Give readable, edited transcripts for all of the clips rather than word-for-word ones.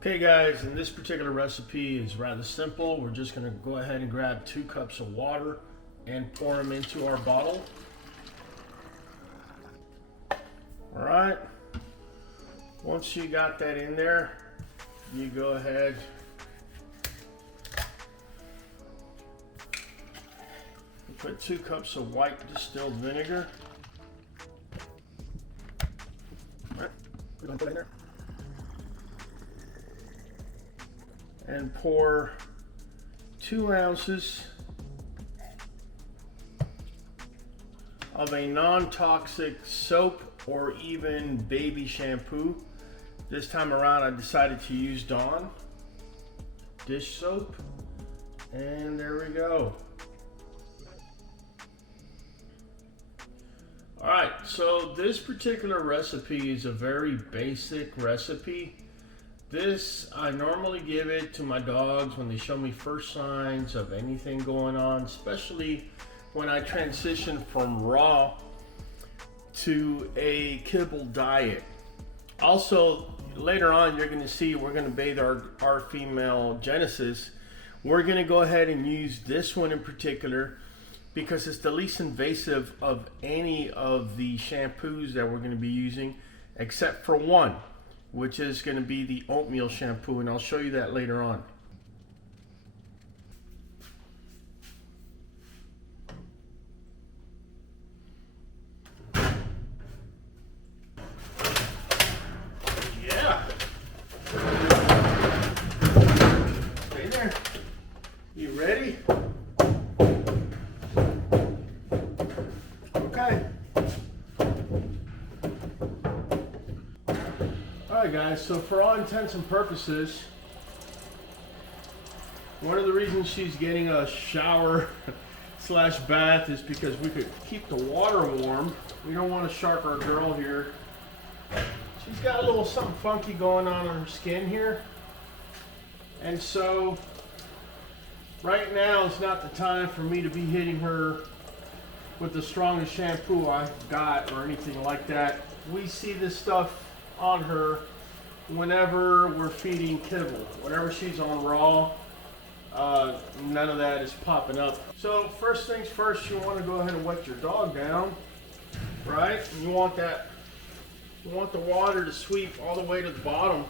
Okay guys, and this particular recipe is rather simple. We're just going to go ahead and grab 2 cups of water and pour them into our bottle. Alright, once you got that in there, you go ahead and put 2 cups of white distilled vinegar. Alright, we're going to put it in there. And pour 2 ounces of a non-toxic soap or even baby shampoo. This time around I decided to use Dawn dish soap, and there we go. Alright, so this particular recipe is a very basic recipe. This, I normally give it to my dogs when they show me first signs of anything going on, especially when I transition from raw to a kibble diet. Also, later on, you're going to see we're going to bathe our female Genesis. We're going to go ahead and use this one in particular because it's the least invasive of any of the shampoos that we're going to be using, except for one, which is going to be the Oatmeal shampoo, and I'll show you that later on. Yeah. Stay there. You ready? Okay. Alright guys, so for all intents and purposes, one of the reasons she's getting a shower slash bath is because we could keep the water warm. We don't want to shark our girl here. She's got a little something funky going on her skin here. And so, right now is not the time for me to be hitting her with the strongest shampoo I've got or anything like that. We see this stuff on her whenever we're feeding kibble. Whenever she's on raw, none of that is popping up. So first things first, you want to go ahead and wet your dog down, right? And you want the water to sweep all the way to the bottom.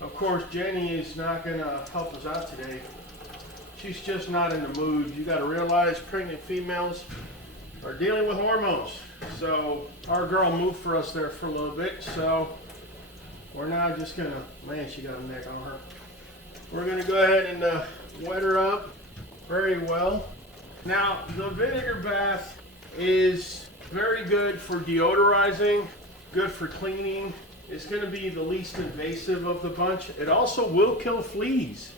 Of course, Jenny is not going to help us out today. She's just not in the mood. You got to realize pregnant females are dealing with hormones. So our girl moved for us there for a little bit. So we're now just gonna, man, she got a neck on her. We're gonna go ahead and wet her up very well. Now the vinegar bath is very good for deodorizing, good for cleaning. It's gonna be the least invasive of the bunch. It also will kill fleas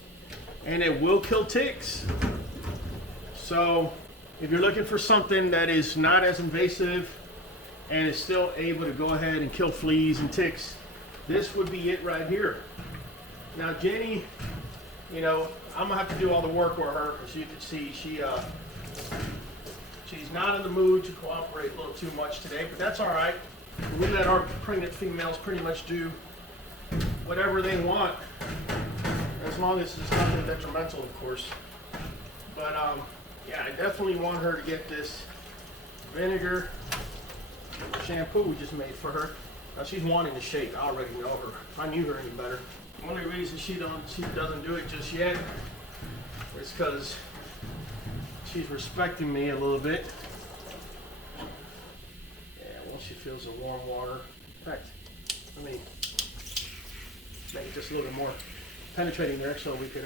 and it will kill ticks. So if you're looking for something that is not as invasive and is still able to go ahead and kill fleas and ticks, this would be it right here. Now Jenny, you know, I'm gonna have to do all the work with her because you can see she's not in the mood to cooperate a little too much today, but that's all right. We let our pregnant females pretty much do whatever they want, as long as it's nothing detrimental, of course. But yeah, I definitely want her to get this vinegar shampoo we just made for her. Now she's wanting to shake. I already know her. If I knew her any better. The only reason she doesn't do it just yet is because she's respecting me a little bit. Yeah, once she feels the warm water. In fact, let me make it just a little bit more penetrating there so we could.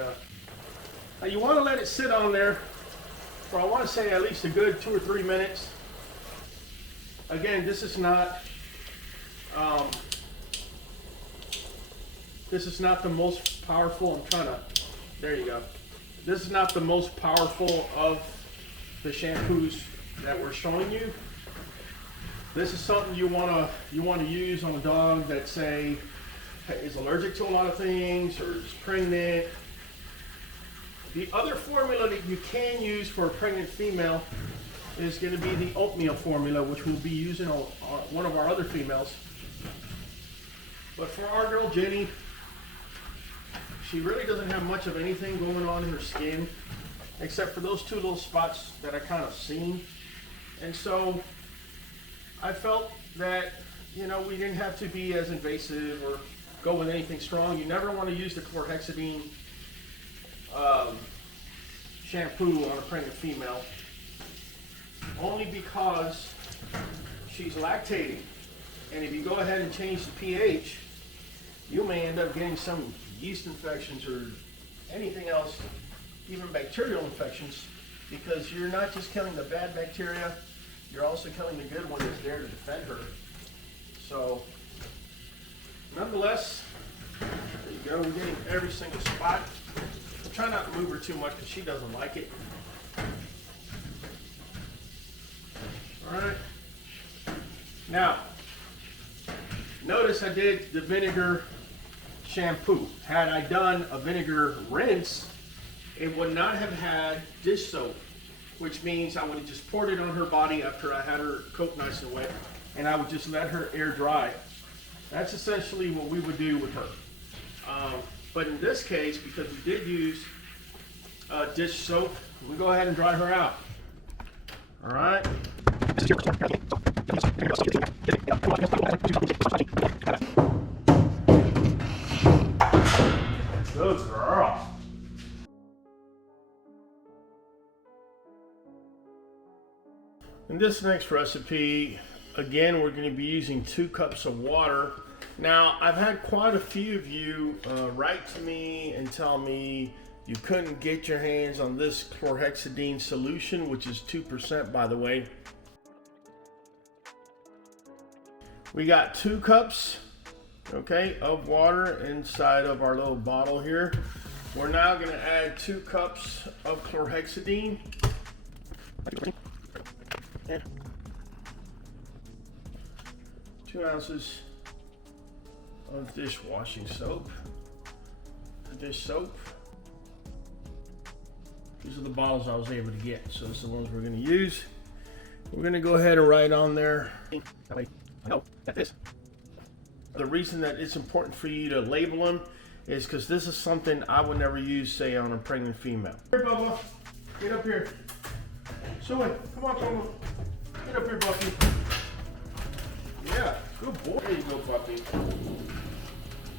Now you want to let it sit on there for, I want to say, at least a good 2 or 3 minutes. Again, this is not the most powerful. There you go. This is not the most powerful of the shampoos that we're showing you. This is something you want to use on a dog that, say, is allergic to a lot of things or is pregnant. The other formula that you can use for a pregnant female is going to be the oatmeal formula, which we'll be using on one of our other females. But for our girl Jenny, she really doesn't have much of anything going on in her skin, except for those two little spots that I kind of seen. And so I felt that, you know, we didn't have to be as invasive or go with anything strong. You never want to use the Chlorhexidine shampoo on a pregnant female, only because she's lactating. And if you go ahead and change the pH, you may end up getting some yeast infections or anything else, even bacterial infections, because you're not just killing the bad bacteria, you're also killing the good one that's there to defend her. So, nonetheless, there you go, we're getting every single spot. Try not to move her too much because she doesn't like it. Alright. Now, notice I did the vinegar shampoo. Had I done a vinegar rinse, it would not have had dish soap, which means I would have just poured it on her body after I had her coat nice and wet, and I would just let her air dry. That's essentially what we would do with her. But in this case, because we did use dish soap, we go ahead and dry her out. All right. Good girl. In this next recipe, again, we're going to be using 2 cups of water. Now, I've had quite a few of you write to me and tell me you couldn't get your hands on this Chlorhexidine solution, which is 2% by the way. We got 2 cups, okay, of water inside of our little bottle here. We're now going to add 2 cups of Chlorhexidine. Yeah. 2 ounces of dishwashing soap. Dish soap. These are the bottles I was able to get, so this is the ones we're going to use. We're going to go ahead and write on there. I know that this. The reason that it's important for you to label them is because this is something I would never use, say, on a pregnant female. Here, Bubba, get up here. Zoe, come on, Bubba. Get up here, Buffy. Yeah, good boy. There you go, Buffy.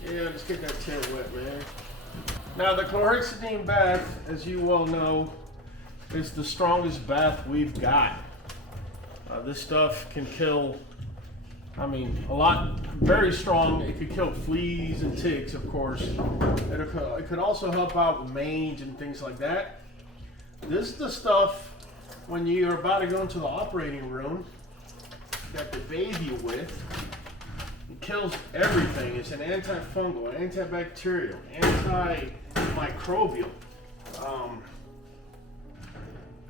Yeah, just get that tail wet, man. Now, the Chlorhexidine bath, as you well know, is the strongest bath we've got. This stuff can kill, I mean, a lot, very strong. It could kill fleas and ticks, of course. It could also help out with mange and things like that. This is the stuff when you're about to go into the operating room that they bathe you with. It kills everything. It's an antifungal, antibacterial, antimicrobial.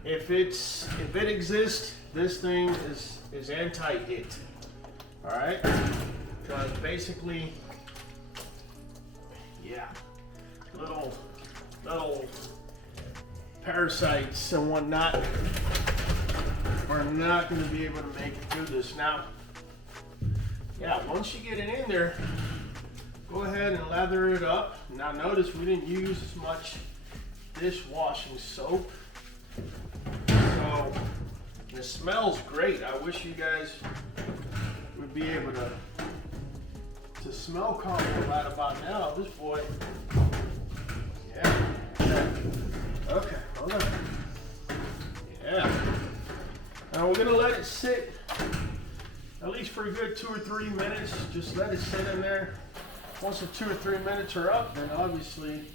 If it exists, this thing is anti-it. All right, because basically, yeah, little parasites and whatnot are not going to be able to make it through this. Now, yeah, once you get it in there, go ahead and lather it up. Now notice we didn't use as much dishwashing soap. So it smells great. I wish you guys would be able to smell combo right about now. This boy, yeah. Okay, hold on. Yeah. Now we're gonna let it sit at least for a good 2 or 3 minutes. Just let it sit in there. Once the 2 or 3 minutes are up, then obviously,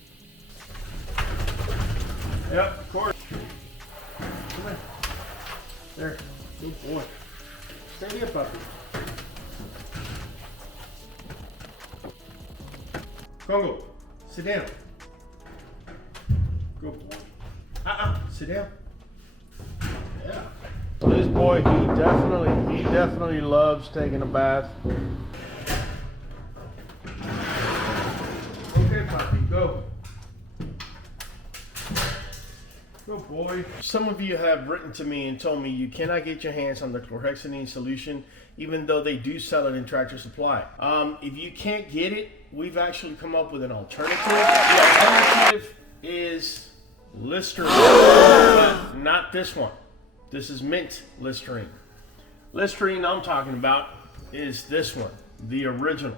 yep, of course. Come here. There, good boy. Stay here, puppy. Congo, sit down. Good boy. Sit down. Yeah. This boy, he definitely loves taking a bath. Okay, puppy, go. Oh boy. Some of you have written to me and told me you cannot get your hands on the Chlorhexidine solution, even though they do sell it in Tractor Supply. If you can't get it, we've actually come up with an alternative. The alternative is Listerine, but not this one. This is mint Listerine. Listerine I'm talking about is this one, the original.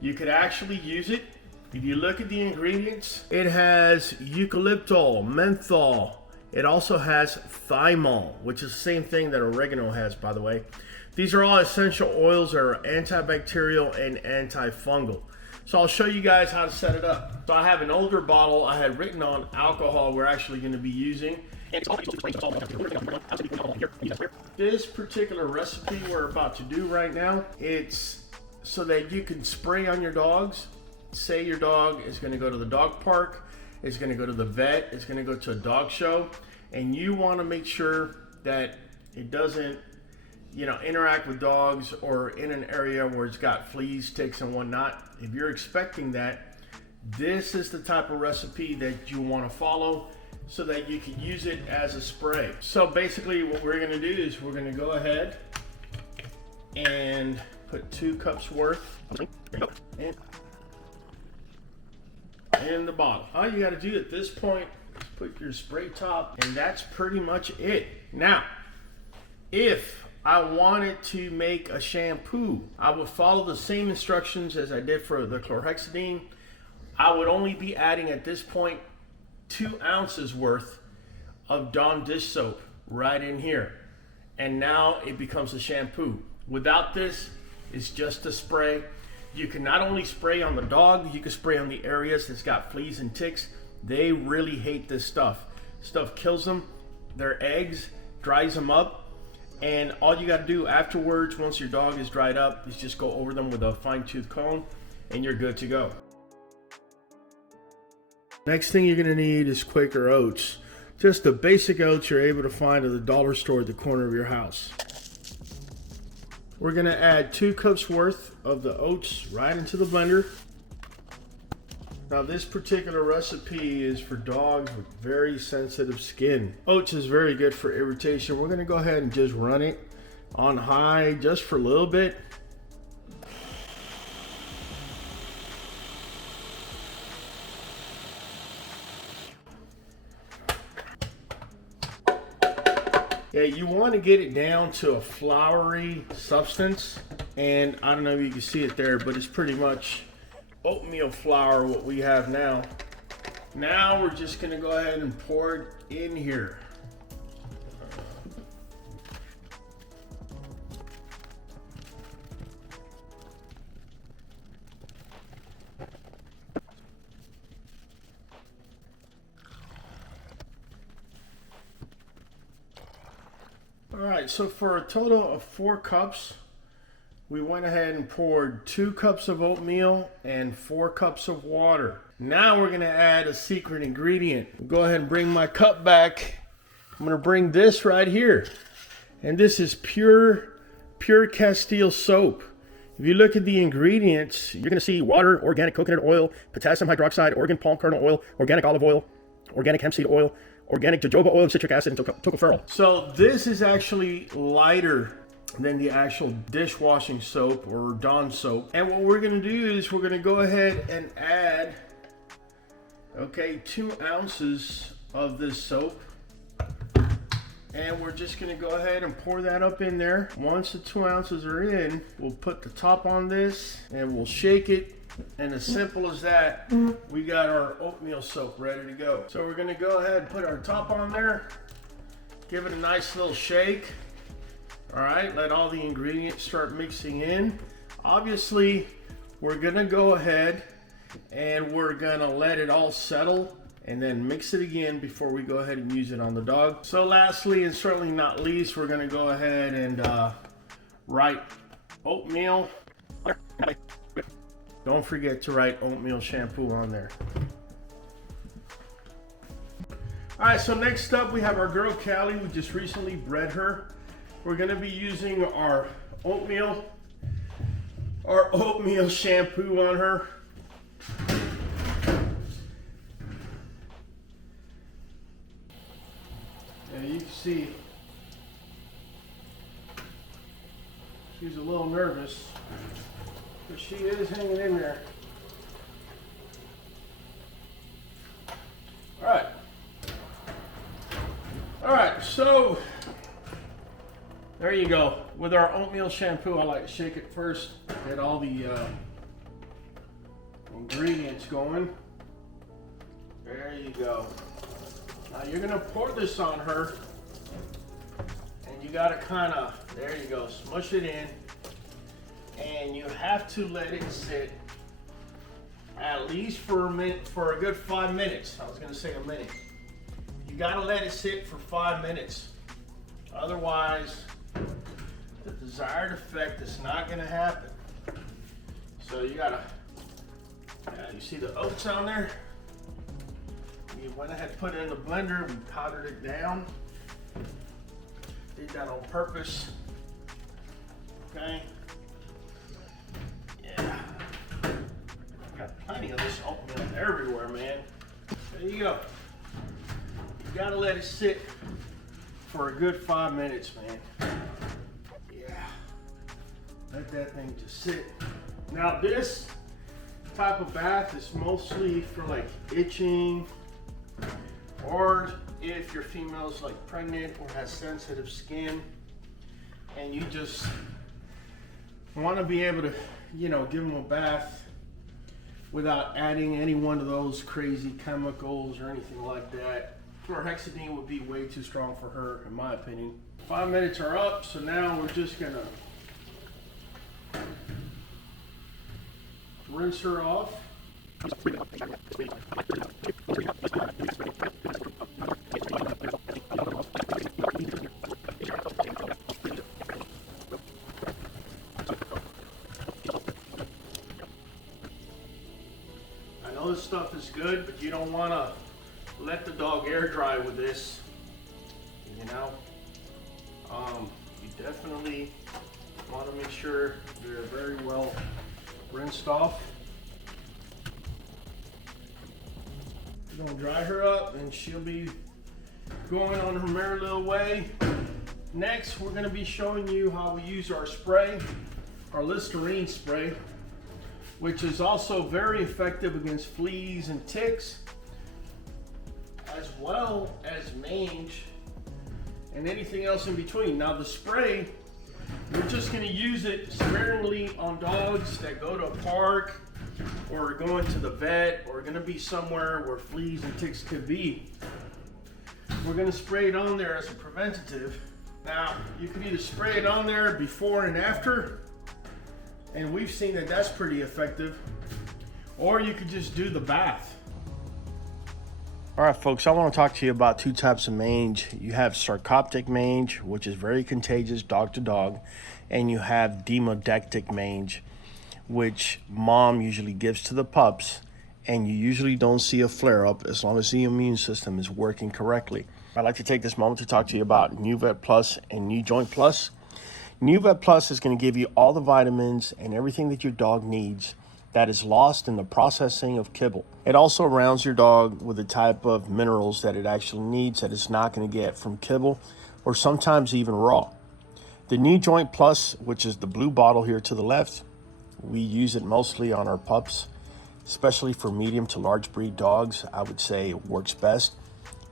You could actually use it. If you look at the ingredients, it has eucalyptol, menthol. It also has thymol, which is the same thing that oregano has, by the way. These are all essential oils that are antibacterial and antifungal. So I'll show you guys how to set it up. So I have an older bottle I had written on alcohol we're actually going to be using. This particular recipe we're about to do right now, it's so that you can spray on your dogs. Say your dog is going to go to the dog park, it's going to go to the vet, it's going to go to a dog show, and you want to make sure that it doesn't, interact with dogs or in an area where it's got fleas, ticks, and whatnot. If you're expecting that, this is the type of recipe that you want to follow so that you can use it as a spray. So basically what we're going to do is we're going to go ahead and put 2 cups worth in the bottle. All you got to do at this point is put your spray top, and that's pretty much it. Now, if I wanted to make a shampoo, I would follow the same instructions as I did for the Chlorhexidine. I would only be adding at this point 2 ounces worth of Dawn dish soap right in here, and now it becomes a shampoo. Without this, it's just a spray. You can not only spray on the dog, you can spray on the areas that's got fleas and ticks. They really hate this stuff. Stuff kills them, their eggs, dries them up, and all you got to do afterwards, once your dog is dried up, is just go over them with a fine-tooth comb, and you're good to go. Next thing you're going to need is Quaker oats. Just the basic oats you're able to find at the dollar store at the corner of your house. We're going to add 2 cups worth of the oats right into the blender. Now this particular recipe is for dogs with very sensitive skin. Oats is very good for irritation. We're going to go ahead and just run it on high just for a little bit. Yeah, you want to get it down to a floury substance, and I don't know if you can see it there, but it's pretty much oatmeal flour what we have now. Now we're just going to go ahead and pour it in here. Alright, so for a total of 4 cups, we went ahead and poured 2 cups of oatmeal and 4 cups of water. Now we're going to add a secret ingredient. Go ahead and bring my cup back. I'm going to bring this right here. And this is pure Castile soap. If you look at the ingredients, you're going to see water, organic coconut oil, potassium hydroxide, Oregon palm kernel oil, organic olive oil, organic hemp seed oil, organic jojoba oil, citric acid, and tocopherol. So this is actually lighter than the actual dishwashing soap or Dawn soap. And what we're going to do is we're going to go ahead and add, 2 ounces of this soap. And we're just going to go ahead and pour that up in there. Once the 2 ounces are in, we'll put the top on this and we'll shake it. And as simple as that, we got our oatmeal soap ready to go. So we're going to go ahead and put our top on there, give it a nice little shake. All right, let all the ingredients start mixing in. Obviously, we're going to go ahead and we're going to let it all settle and then mix it again before we go ahead and use it on the dog. So lastly, and certainly not least, we're going to go ahead and write oatmeal. Don't forget to write oatmeal shampoo on there. All right, so next up we have our girl Callie. We just recently bred her. We're gonna be using our oatmeal shampoo on her. you can see she's a little nervous, but she is hanging in there. All right, so there you go. With our oatmeal shampoo, I like to shake it first, get all the ingredients going. There you go. Now you're gonna pour this on her, and you gotta kind of, there you go, smush it in, and you have to let it sit at least for a minute, for a good 5 minutes. I was gonna say a minute. You gotta let it sit for 5 minutes. Otherwise, the desired effect is not gonna happen. So you gotta, you see the oats on there? We went ahead and put it in the blender, we powdered it down. Did that on purpose. Okay. Yeah. Got plenty of this oatmeal everywhere, man. There you go. You gotta let it sit for a good 5 minutes, man. Yeah. Let that thing just sit. Now this type of bath is mostly for like itching, or if your female's like pregnant or has sensitive skin and you just want to be able to, you know, give them a bath without adding any one of those crazy chemicals or anything like that. Chlorhexidine would be way too strong for her, in my opinion. 5 minutes are up, so now we're just gonna rinse her off. I know this stuff is good, but you don't want to let the dog air dry with this, you know. You definitely want to make sure they're very well rinsed off. We're gonna dry her up and she'll be going on her merry little way. Next, we're gonna be showing you how we use our spray, our Listerine spray, which is also very effective against fleas and ticks, as well as mange and anything else in between. Now the spray, we're just gonna use it sparingly on dogs that go to a park or going to the vet or gonna be somewhere where fleas and ticks could be. We're gonna spray it on there as a preventative. Now, you can either spray it on there before and after, and we've seen that that's pretty effective, or you could just do the bath. All right, folks, I want to talk to you about two types of mange. You have sarcoptic mange, which is very contagious dog to dog, and you have demodectic mange, which mom usually gives to the pups, and you usually don't see a flare-up as long as the immune system is working correctly. I'd like to take this moment to talk to you about NuVet Plus and NuJoint Plus. NuVet Plus is going to give you all the vitamins and everything that your dog needs that is lost in the processing of kibble. It also rounds your dog with the type of minerals that it actually needs that it's not going to get from kibble or sometimes even raw. The NuJoint Plus, which is the blue bottle here to the left, we use it mostly on our pups, especially for medium to large breed dogs. I would say it works best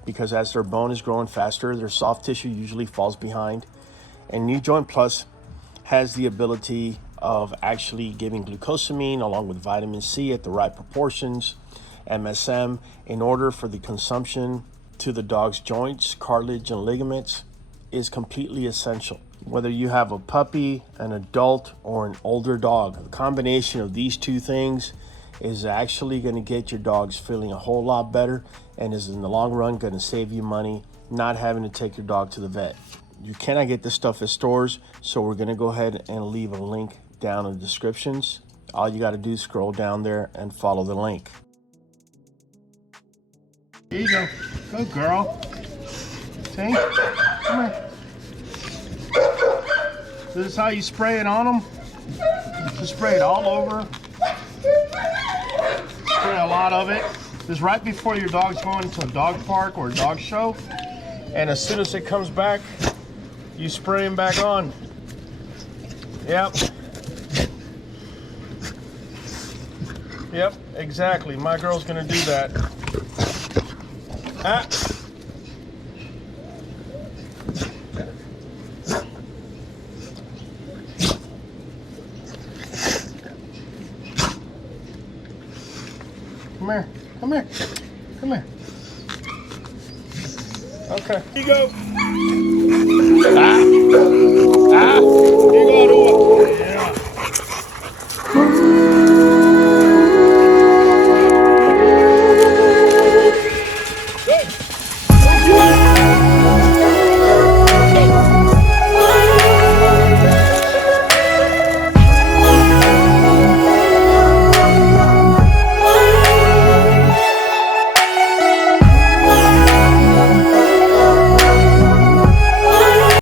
because as their bone is growing faster, their soft tissue usually falls behind. And NuJoint Plus has the ability of actually giving glucosamine along with vitamin C at the right proportions, MSM, in order for the consumption to the dog's joints, cartilage, and ligaments is completely essential. Whether you have a puppy, an adult, or an older dog, the combination of these two things is actually going to get your dogs feeling a whole lot better and is in the long run going to save you money not having to take your dog to the vet. You cannot get this stuff at stores, so we're going to go ahead and leave a link down in the descriptions. All you got to do is scroll down there and follow the link. Here you go. Good girl. See? Come here. This is how you spray it on them. Just spray it all over. Spray a lot of it. This is right before your dog's going to a dog park or a dog show. And as soon as it comes back, you spray him back on. Yep. Yep, exactly. My girl's gonna do that. Ah. Come here, come here, come here. Okay, here you go. Ah. Ah.